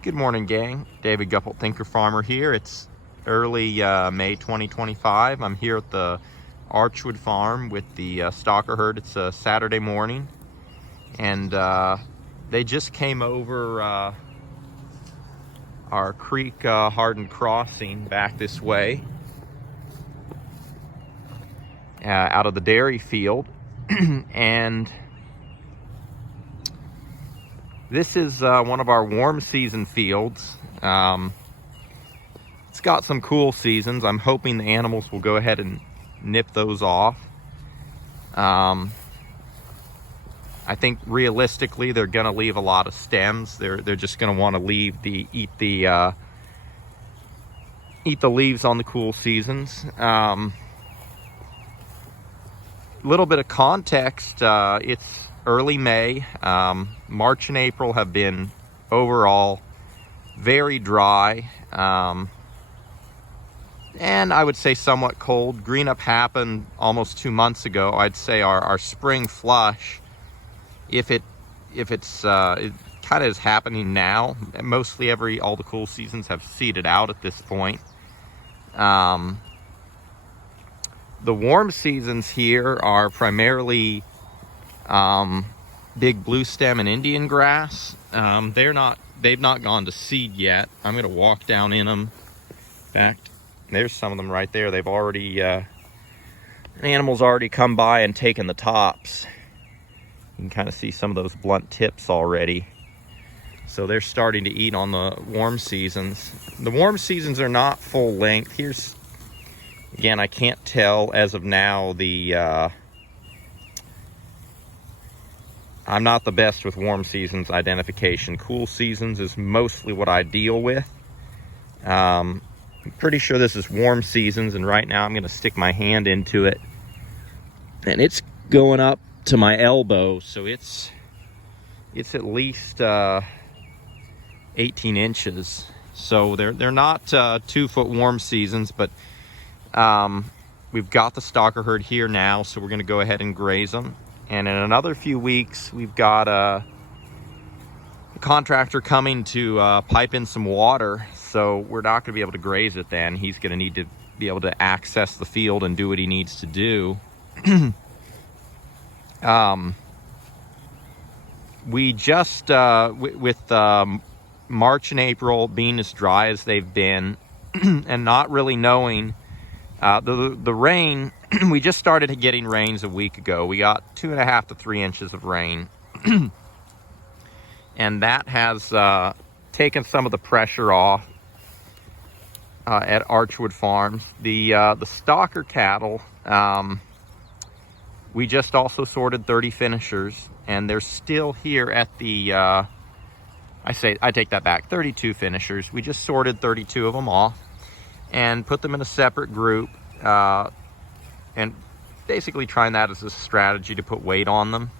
Good morning, gang. David Guppelt, Thinker Farmer here. It's early May 2025. I'm here at the Archwood Farm with the stocker herd. It's a Saturday morning, and they just came over our creek hardened crossing back this way out of the dairy field. And this is one of our warm season fields. It's got some cool seasons. I'm hoping the animals will go ahead and nip those off. I think realistically they're going to leave a lot of stems. They're just going to want to eat the leaves on the cool seasons. Little bit of context. It's early May. March and April have been overall very dry, and I would say somewhat cold. Green up happened almost 2 months ago. I'd say our spring flush, if it kind of is happening now. Mostly all the cool seasons have seeded out at this point. The warm seasons here are primarily big blue stem and Indian grass. They've not gone to seed yet. I'm going to walk down in them. In fact, there's some of them right there. They've already, an animal's already come by and taken the tops. You can kind of see some of those blunt tips already. So they're starting to eat on the warm seasons. The warm seasons are not full length. Here's, again, I can't tell as of now. I'm not the best with warm seasons identification. Cool seasons is mostly what I deal with. I'm pretty sure this is warm seasons, and right now I'm going to stick my hand into it, and it's going up to my elbow, so it's at least 18 inches. So they're not 2 foot warm seasons, but we've got the stocker herd here now, so we're going to go ahead and graze them. And in another few weeks, we've got a contractor coming to pipe in some water, so we're not going to be able to graze it then. He's going to need to be able to access the field and do what he needs to do. We just, with March and April being as dry as they've been, and not really knowing the rain, we just started getting rains a week ago. We got 2.5 to 3 inches of rain. And that has taken some of the pressure off at Archwood Farms. The stocker cattle, we just also sorted 30 finishers, and they're still here at the, I take that back, 32 finishers. We just sorted 32 of them off and put them in a separate group, and basically trying that as a strategy to put weight on them.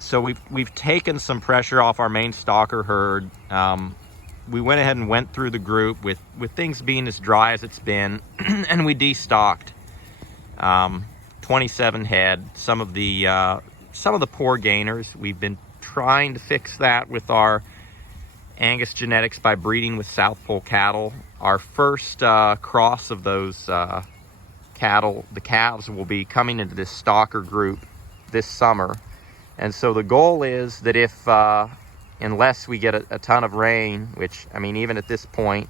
So we've taken some pressure off our main stocker herd. We went ahead and went through the group with things being as dry as it's been, and we destocked 27 head. Some of the poor gainers. We've been trying to fix that with our Angus genetics by breeding with South Pole cattle. Our first cross of those cattle, the calves, will be coming into this stocker group this summer. And so the goal is that if, unless we get a ton of rain, which, I mean, even at this point,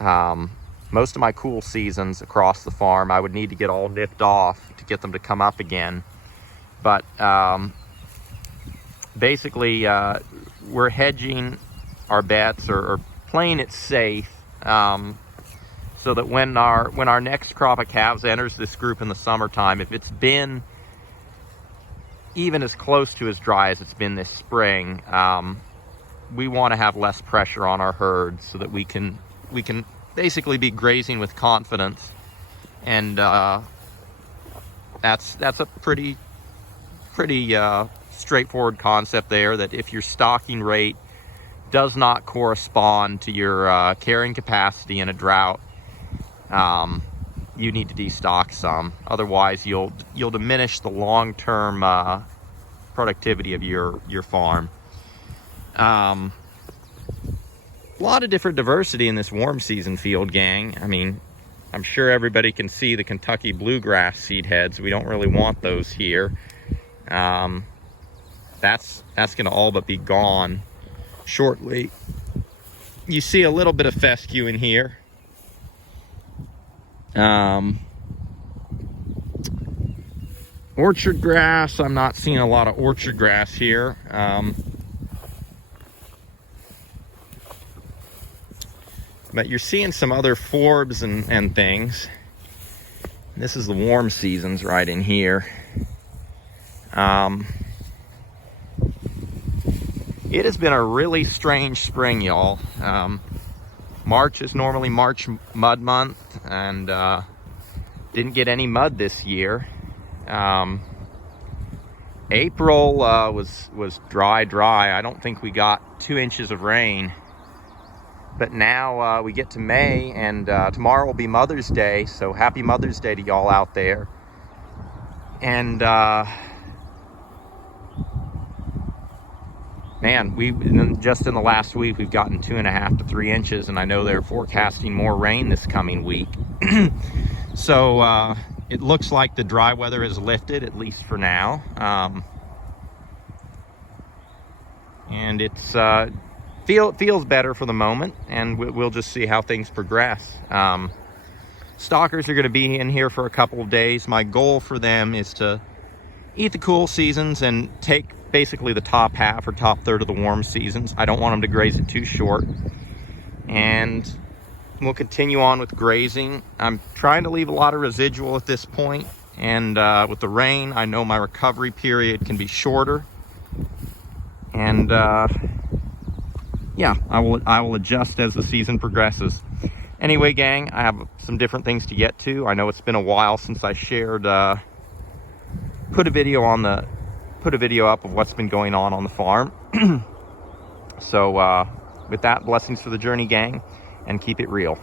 most of my cool seasons across the farm, I would need to get all nipped off to get them to come up again. But basically, we're hedging our bets, or playing it safe, so that when our next crop of calves enters this group in the summertime, if it's been even as close to as dry as it's been this spring, we want to have less pressure on our herd so that we can basically be grazing with confidence. And that's a pretty straightforward concept there, that if your stocking rate does not correspond to your carrying capacity in a drought, you need to destock some. Otherwise, you'll diminish the long-term productivity of your farm. A lot of different diversity in this warm season field, gang. I mean, I'm sure everybody can see the Kentucky bluegrass seed heads. We don't really want those here. That's going to all but be gone shortly. You see a little bit of fescue in here. Orchard grass, I'm not seeing a lot of orchard grass here. But you're seeing some other forbs and things. This is the warm seasons right in here. It has been a really strange spring, y'all. March is normally March mud month, and didn't get any mud this year. April was dry. I don't think we got 2 inches of rain. But now we get to May, and tomorrow will be Mother's Day, so happy Mother's Day to y'all out there. And man, just in the last week we've gotten 2.5 to 3 inches, and I know they're forecasting more rain this coming week. So it looks like the dry weather is lifted, at least for now. And it's feels better for the moment, and we'll just see how things progress. Stalkers are going to be in here for a couple of days. My goal for them is to eat the cool seasons and take basically the top half or top third of the warm seasons. I don't want them to graze it too short. And we'll continue on with grazing. I'm trying to leave a lot of residual at this point, and with the rain, I know my recovery period can be shorter. And yeah, I will adjust as the season progresses. Anyway, gang, I have some different things to get to. I know it's been a while since I shared, put a video up of what's been going on the farm. So with that, blessings for the journey, gang, and keep it real.